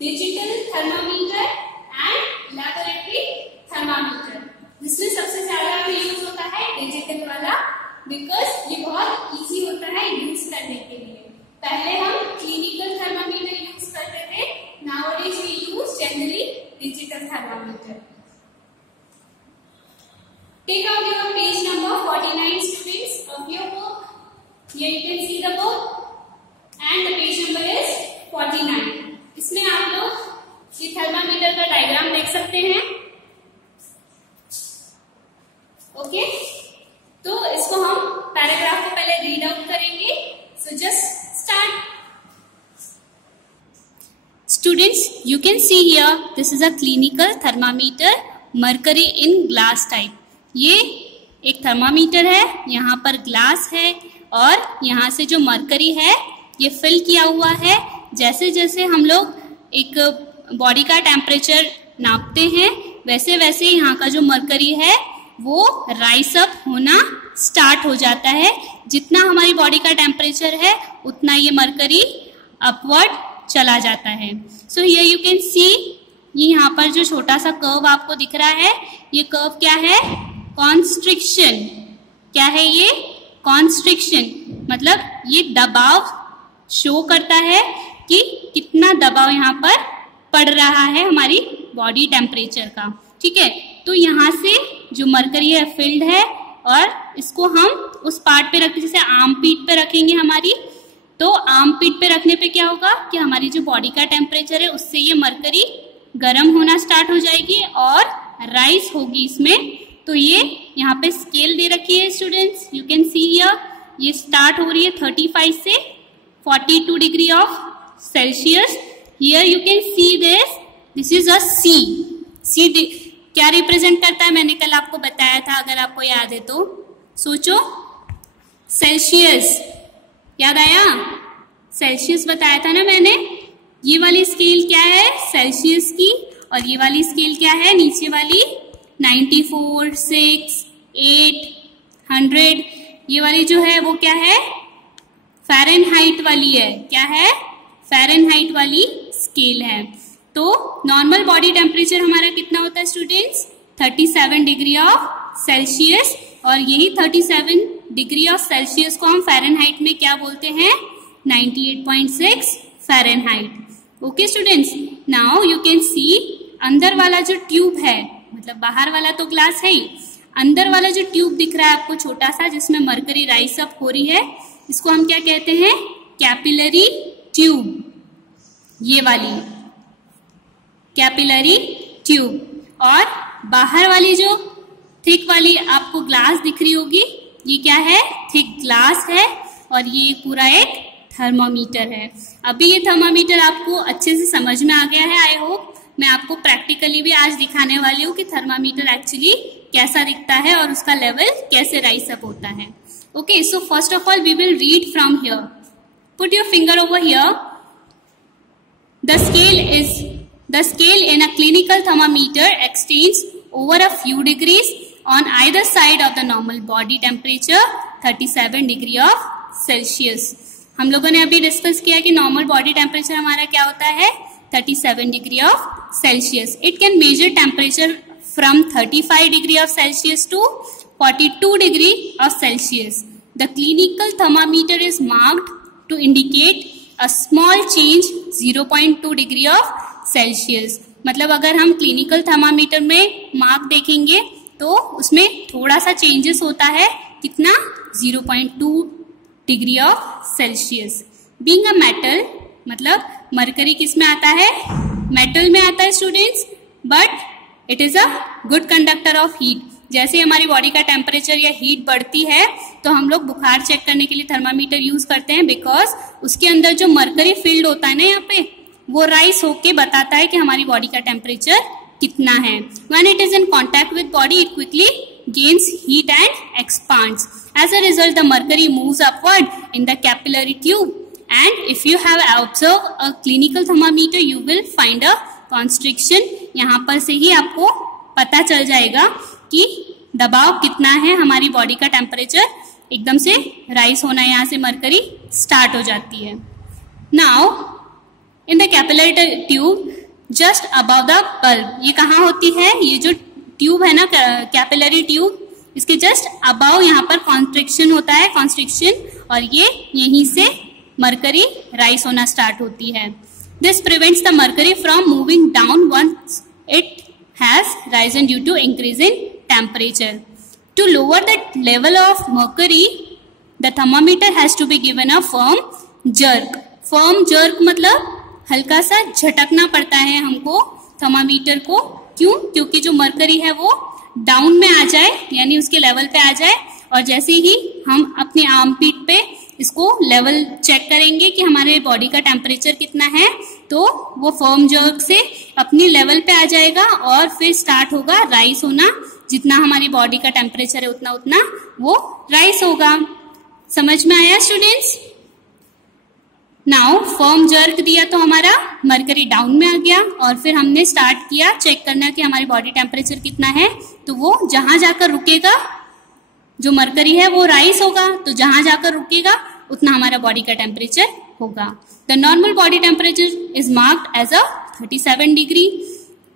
Digital thermometer and laboratory thermometer. जिसमें सबसे ज्यादा यूज होता है डिजिटल वाला, बिकॉज ये बहुत इजी होता है यूज करने के लिए। पहले हम क्लिनिकल थर्मामीटर यूज करते थे, nowadays we use generally digital thermometer. Take out your page number 49 students of your book. Here you can see the book and the page number is 49. इसमें आप लोग ये थर्मामीटर का डायग्राम देख सकते हैं। ओके, तो इसको हम पैराग्राफ को पहले रीड आउट करेंगे। So just start. Students, you can see here this is a clinical thermometer, mercury in glass type. ये एक थर्मामीटर है, यहाँ पर ग्लास है और यहाँ से जो मरकरी है ये फिल किया हुआ है। जैसे जैसे हम लोग एक बॉडी का टेम्परेचर नापते हैं वैसे वैसे यहाँ का जो मरकरी है वो राइस अप होना स्टार्ट हो जाता है। जितना हमारी बॉडी का टेम्परेचर है उतना ये मरकरी अपवर्ड चला जाता है। सो हियर यू कैन सी, ये यहाँ पर जो छोटा सा कर्व आपको दिख रहा है, ये कर्व क्या है? कॉन्स्ट्रिक्शन। क्या है ये? कॉन्स्ट्रिक्शन मतलब ये दबाव शो करता है कि कितना दबाव यहाँ पर पड़ रहा है हमारी बॉडी टेम्परेचर का। ठीक है, तो यहाँ से जो मरकरी है फिल्ड है और इसको हम उस पार्ट पे रखते, जैसे आर्म पीट पे रखेंगे हमारी, तो आर्म पीट पे रखने पे क्या होगा कि हमारी जो बॉडी का टेम्परेचर है उससे ये मरकरी गर्म होना स्टार्ट हो जाएगी और राइस होगी इसमें। तो ये यहाँ पे स्केल दे रखी है students, you can see here, ये स्टार्ट हो रही है 35 से 42 degree of Celsius. Here you can see this is a C. C क्या रिप्रेजेंट करता है? मैंने कल आपको बताया था, अगर आपको याद है तो सोचो। सेल्सियस याद आया? सेल्सियस बताया था ना मैंने। ये वाली स्केल क्या है? सेल्सियस की। और ये वाली स्केल क्या है? नीचे वाली 94, 6, 8, 100। ये वाली जो है वो क्या है? फ़ारेनहाइट वाली है। क्या है? फ़ारेनहाइट वाली स्केल है। तो नॉर्मल बॉडी टेम्परेचर हमारा कितना होता है स्टूडेंट्स? 37 degree of Celsius. और यही 37 डिग्री ऑफ सेल्सियस को हम फ़ारेनहाइट में क्या बोलते हैं? 98.6 Fahrenheit. Okay students, now you can सी अंदर वाला जो ट्यूब है, मतलब बाहर वाला तो ग्लास है ही, अंदर वाला जो ट्यूब दिख रहा है आपको छोटा सा जिसमें मरकरी राइस अप हो रही है, इसको हम क्या कहते हैं? Capillary tube. ये वाली कैपिलरी ट्यूब। और बाहर वाली जो थिक वाली आपको ग्लास दिख रही होगी, ये क्या है? थिक ग्लास है और ये पूरा एक थर्मामीटर है। अभी ये थर्मामीटर आपको अच्छे से समझ में आ गया है आई होप। मैं आपको प्रैक्टिकली भी आज दिखाने वाली हूँ कि थर्मामीटर एक्चुअली कैसा दिखता है और उसका लेवल कैसे राइस अप होता है। Okay, so first of all we will read from here. Put your finger over here. The scale in a clinical thermometer extends over a few degrees on either side of the normal body temperature 37 degree of Celsius। हम लोगों ने अभी discuss किया कि normal body temperature हमारा क्या होता है? 37 degree of Celsius. It can measure temperature from 35 degree of Celsius to 42 degree of Celsius. The clinical thermometer is marked to indicate a small change 0.2 degree of Celsius. मतलब अगर हम clinical thermometer में mark देखेंगे तो उसमें थोड़ा सा changes होता है। कितना? 0.2 degree of Celsius. Being a metal, मतलब मरकरी किस में आता है? मेटल में आता है students, but it is a good conductor of heat. जैसे हमारी बॉडी का टेम्परेचर या हीट बढ़ती है तो हम लोग बुखार चेक करने के लिए थर्मामीटर यूज करते हैं, बिकॉज उसके अंदर जो मरकरी फील्ड होता है ना यहाँ पे, वो राइस होके बताता है कि हमारी बॉडी का टेम्परेचर कितना है। When it is in contact with body it quickly gains heat and expands. As a result, the mercury moves upward in the capillary tube. And if you have observed a clinical thermometer, you will find a constriction. यहाँ पर से ही आपको पता चल जाएगा कि दबाव कितना है, हमारी बॉडी का टेम्परेचर एकदम से राइज होना यहाँ से मरकरी स्टार्ट हो जाती है। Now in the capillary tube just above the bulb. ये कहाँ होती है? ये जो ट्यूब है ना कैपिलरी ट्यूब, इसके जस्ट अबव यहाँ पर कॉन्स्ट्रिक्शन होता है, कॉन्स्ट्रिक्शन, और ये यहीं से मरकरी राइज होना स्टार्ट होती है। This prevents the mercury from moving down once it has risen due to increase in temperature. To lower the level of mercury the thermometer has to be given a firm jerk. Firm jerk मतलब हल्का सा झटकना पड़ता है हमको thermometer को। क्यों? क्योंकि जो मरकरी है वो डाउन में आ जाए, यानी उसके लेवल पे आ जाए, और जैसे ही हम अपने आर्मपीट पे इसको लेवल चेक करेंगे कि हमारे बॉडी का टेम्परेचर कितना है, तो वो फर्म जर्क से अपनी लेवल पे आ जाएगा और फिर स्टार्ट होगा राइज होना। जितना हमारी बॉडी का टेम्परेचर है उतना उतना वो राइज होगा। समझ में आया स्टूडेंट्स? नाउ फर्म जर्क दिया तो हमारा मरकरी डाउन में आ गया, और फिर हमने स्टार्ट किया चेक करना कि हमारी बॉडी टेम्परेचर कितना है, तो वो जहां जाकर रुकेगा, जो मरकरी है वो राइज होगा, तो जहां जाकर रुकेगा उतना हमारा बॉडी का टेम्परेचर होगा। The normal body temperature is marked as a 37 degree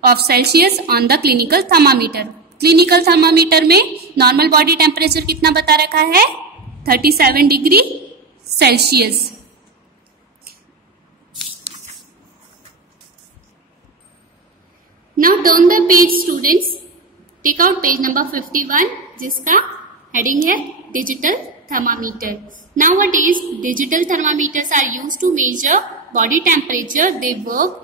of Celsius on the clinical thermometer. Clinical thermometer में नॉर्मल बॉडी टेम्परेचर कितना बता रखा है? 37 degree Celsius. Now turn the page students, take out page number 51 जिसका heading है digital thermometer. Nowadays digital thermometers are used to measure body temperature. They work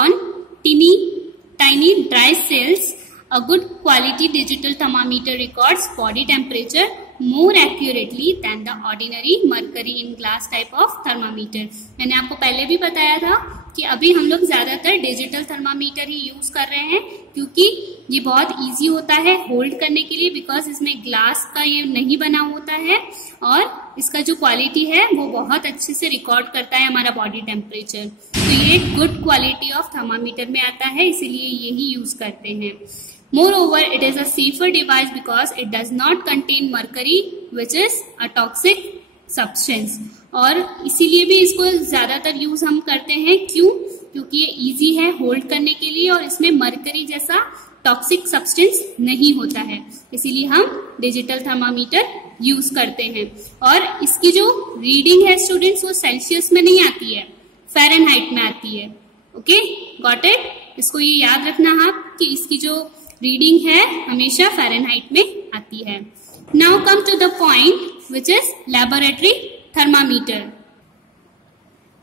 on tiny dry cells. A good quality digital thermometer records body temperature more accurately than the ordinary mercury in glass type of thermometer. मैंने आपको पहले भी बताया था कि अभी हम लोग ज्यादातर डिजिटल थर्मामीटर ही यूज कर रहे हैं, क्योंकि ये बहुत इजी होता है होल्ड करने के लिए, बिकॉज इसमें ग्लास का ये नहीं बना होता है, और इसका जो क्वालिटी है वो बहुत अच्छे से रिकॉर्ड करता है हमारा बॉडी टेम्परेचर। तो ये गुड क्वालिटी ऑफ थर्मामीटर में आता है, इसीलिए यही यूज करते हैं। Moreover, it is a safer device because it does not contain mercury, which is a toxic substance. और इसीलिए भी इसको ज्यादातर यूज हम करते हैं। क्यों? क्योंकि ये इजी है होल्ड करने के लिए और इसमें मरकरी जैसा टॉक्सिक सब्सटेंस नहीं होता है, इसीलिए हम डिजिटल थर्मामीटर यूज करते हैं। और इसकी जो रीडिंग है स्टूडेंट्स वो सेल्सियस में नहीं आती है, फ़ारेनहाइट में आती है। Okay, got it? इसको ये याद रखना आप कि इसकी जो रीडिंग है हमेशा फ़ारेनहाइट में आती है। Now come to the point which is laboratory thermometer.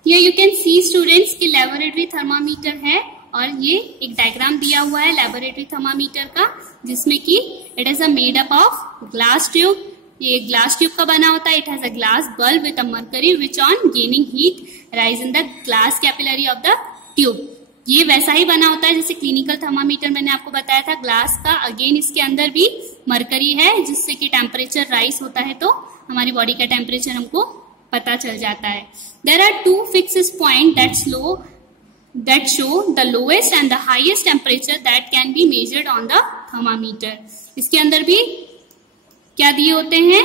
Here you can see students कि laboratory thermometer है, और ये एक डायग्राम दिया हुआ है laboratory thermometer का, जिसमें कि it is a made up of glass tube. ये ग्लास ट्यूब का बना होता है। It has a glass bulb with a mercury which on gaining heat rise in the glass capillary of the tube. ये वैसा ही बना होता है जैसे क्लिनिकल थर्मामीटर मैंने आपको बताया था ग्लास का। अगेन इसके अंदर भी मरकरी है, जिससे कि टेम्परेचर राइज होता है तो हमारी बॉडी का टेम्परेचर हमको पता चल जाता है। There are two fixed point that show the lowest and the highest temperature that can be measured on the thermometer. इसके अंदर भी क्या दिए होते हैं?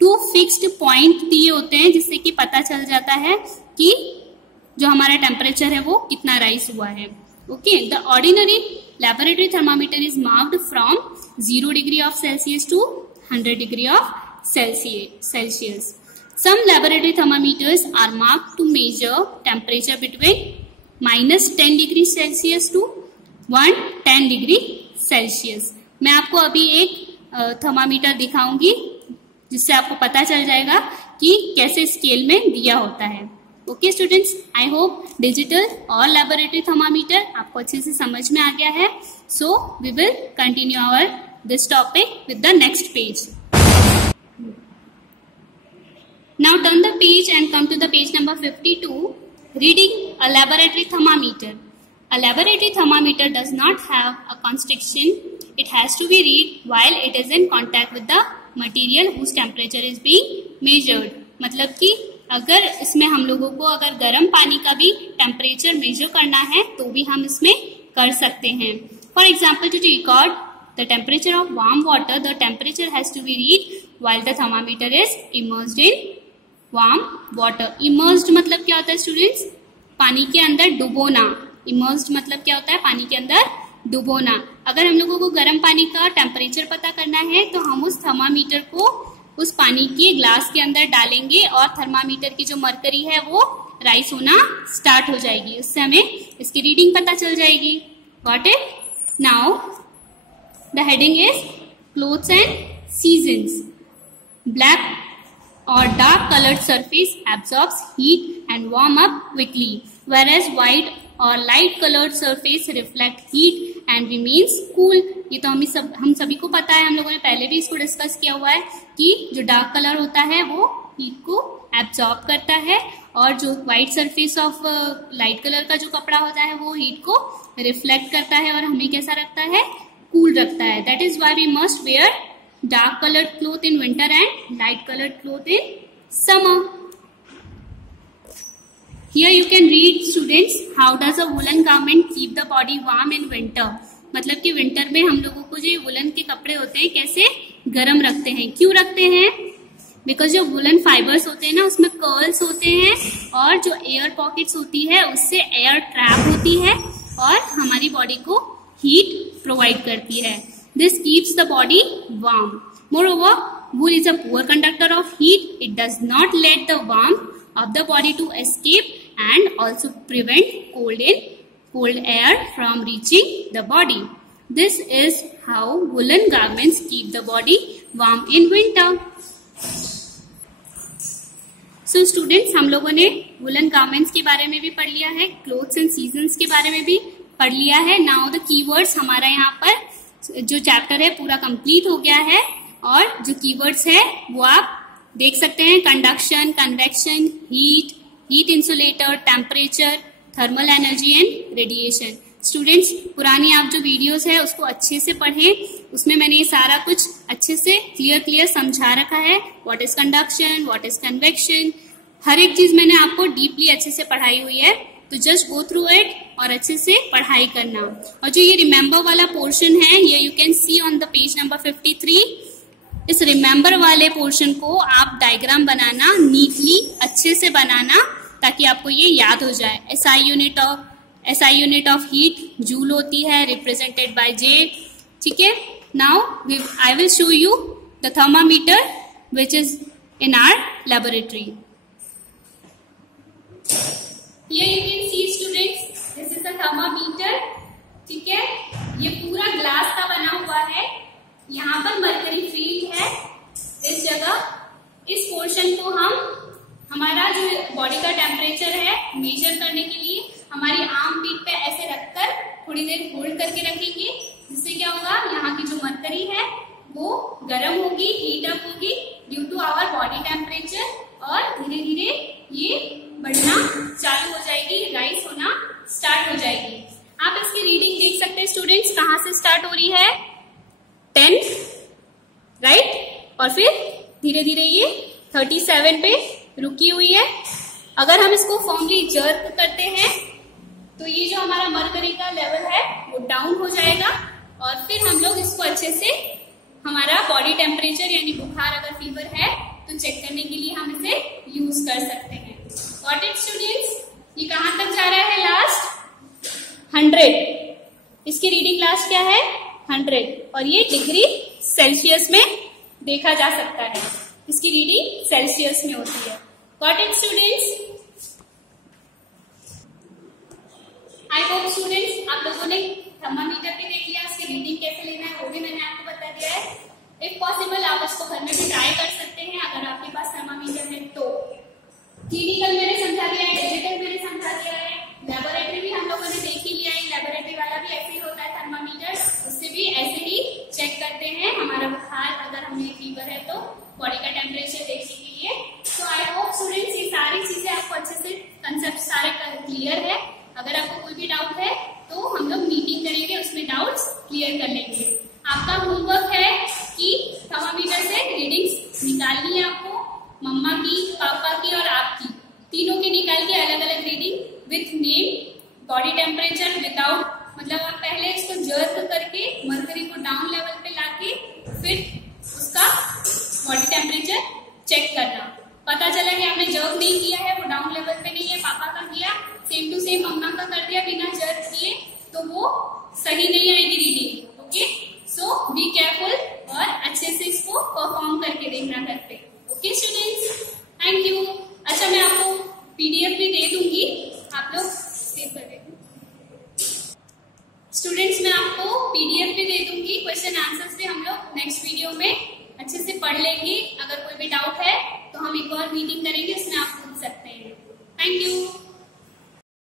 टू फिक्स्ड पॉइंट दिए होते हैं, जिससे कि पता चल जाता है कि जो हमारा टेम्परेचर है वो कितना राइज हुआ है। Okay, the ordinary laboratory thermometer is marked from 0 degree of Celsius to 100 degree of Celsius. Some laboratory thermometers are marked to measure temperature between -10 degree Celsius to 110 degree Celsius. मैं आपको अभी एक thermometer दिखाऊंगी जिससे आपको पता चल जाएगा कि कैसे स्केल में दिया होता है। Okay students, I hope digital और लैबोरेटरी थर्मामीटर आपको अच्छे से समझ में आ गया है। So we will continue our this topic with the next page. Now turn the page and come to the page number 52, reading a laboratory thermometer. A laboratory thermometer does not have a constriction. It has to be read while it is in contact with the material whose temperature is being measured. मतलब कि अगर इसमें हम लोगों को अगर गर्म पानी का भी टेम्परेचर मेजर करना है तो भी हम इसमें कर सकते हैं। For example, to record the temperature of warm water, the temperature has to be read while the thermometer is immersed in warm water. Immersed मतलब क्या होता है स्टूडेंट्स? पानी के अंदर डुबोना। इमर्स्ड मतलब क्या होता है? पानी के अंदर डुबोना। अगर हम लोगों को गर्म पानी का टेम्परेचर पता करना है तो हम उस थर्मामीटर को उस पानी के ग्लास के अंदर डालेंगे और थर्मामीटर की जो मरकरी है वो राइज होना स्टार्ट हो जाएगी। उससे हमें इसकी रीडिंग पता चल जाएगी। Got it? Now the heading is clothes and seasons. Black or dark colored surface absorbs heat and warm up quickly, whereas white or light colored surface reflect heat and remains cool. ये तो हम सभी को पता है, हम लोगों ने पहले भी इसको डिस्कस किया हुआ है कि जो डार्क कलर होता है वो हीट को एब्जॉर्ब करता है और जो white surface of light colour का जो कपड़ा होता है वो हीट को रिफ्लेक्ट करता है और हमें कैसा रखता है? कूल रखता है। That is why we must wear dark colored cloth in winter and light colored cloth in summer. Here you can read, students, how does a woolen garment keep the body warm in winter? मतलब कि winter में हम लोगों को जो woollen के कपड़े होते हैं कैसे गर्म रखते हैं? क्यों रखते हैं? बिकॉज जो वुलन फाइबर्स होते हैं ना उसमें कर्ल्स होते हैं और जो एयर पॉकेट्स होती है उससे एयर ट्रैप होती है और हमारी बॉडी को हीट प्रोवाइड करती है। This keeps the body warm. Moreover, wool is a poor conductor of heat. It does not let the warmth of the body to escape and also prevent cold air from reaching the body. This is how woolen garments keep the body warm in winter. So students, हम लोगों ने woolen garments के बारे में भी पढ़ लिया है, clothes and seasons के बारे में भी पढ़ लिया है। Now the keywords हमारा यहाँ पर जो चैप्टर है पूरा कंप्लीट हो गया है और जो कीवर्ड्स है वो आप देख सकते हैं। Conduction, convection, heat insulator, temperature, thermal energy and radiation. Students, पुरानी आप जो वीडियोस है उसको अच्छे से पढ़ें, उसमें मैंने ये सारा कुछ अच्छे से क्लियर समझा रखा है। What is conduction, what is convection, हर एक चीज मैंने आपको डीपली अच्छे से पढ़ाई हुई है। तो जस्ट गो थ्रू इट और अच्छे से पढ़ाई करना। और जो ये रिमेंबर वाला पोर्शन है ये you can C on the page number 53। इस रिमेंबर वाले पोर्शन को आप डायग्राम बनाना, नीटली अच्छे से बनाना ताकि आपको ये याद हो जाए। SI unit of heat joule होती है, रिप्रेजेंटेड बाय J। ठीक है, now I will show you the thermometer which is in our laboratory. Here you can see students, this is a thermometer। ठीक है, ये पूरा ग्लास का बना हुआ है। यहाँ पर मरकरी फील्ड है इस जगह। इस पोर्शन को हम हमारा जो बॉडी का टेम्परेचर है मेजर करने के लिए हमारी आर्म पीठ पे ऐसे रखकर थोड़ी देर होल्ड करके रखेंगे, जिससे क्या होगा, यहाँ की जो मरकरी है वो गर्म होगी, हीट अप होगी due to our body temperature और धीरे धीरे ये बढ़ना चालू हो जाएगी, राइज होना स्टार्ट हो जाएगी। आप इसकी रीडिंग देख सकते हैं स्टूडेंट्स, कहाँ से स्टार्ट हो रही है? 10, राइट, और फिर धीरे धीरे ये 37 पे रुकी हुई है। अगर हम इसको फॉर्मली जर्क करते हैं तो ये जो हमारा मरकरी का लेवल है वो डाउन हो जाएगा और फिर हम लोग इसको अच्छे से हमारा बॉडी टेम्परेचर यानी बुखार अगर फीवर है तो चेक करने के लिए हम इसे यूज कर सकते हैं। Got it students? ये कहाँ तक जा रहा है? लास्ट 100। इसकी रीडिंग लास्ट क्या है? 100 और ये डिग्री सेल्सियस में देखा जा सकता है। इसकी रीडिंग सेल्सियस में होती है। Got it students? I hope students आप लोगों ने थर्मामीटर भी देख लिया, इसकी रीडिंग कैसे लेना है वो भी मैंने आपको बता दिया है। इफ पॉसिबल आप उसको घर में भी ट्राई कर सकते हैं अगर आपके पास थर्मामीटर है तो। क्लिनिकल मैंने समझा दिया है, डिजिटल मैंने समझा दिया है, लेबोरेटरी भी हम लोगों ने देख ही लिया है। लेबोरेटरी वाला भी ऐसे ही होता है थर्मामीटर, उससे भी ऐसे ही चेक करते हैं हमारा बुखार, अगर हमें फीवर है तो बॉडी का टेम्परेचर देखने के लिए। तो आई होप स्टूडेंट्स ये सारी चीजें आपको अच्छे से कंसेप्ट सारे क्लियर है। अगर आपको कोई भी डाउट है तो हम लोग मीटिंग करेंगे, उसमें डाउट्स क्लियर कर लेंगे। आपका होमवर्क है कि थर्मामीटर से रीडिंग्स निकालनी है आपको, मम्मा की, पापा की और आपकी, तीनों की निकाल के अलग अलग reading with name, body temperature without, मतलब आप पहले इसको जर्क करके मरकरी को डाउन लेवल पे लाके फिर उसका बॉडी टेम्परेचर चेक करना। पता चला कि आपने जर्क नहीं किया है, वो डाउन लेवल पे नहीं है,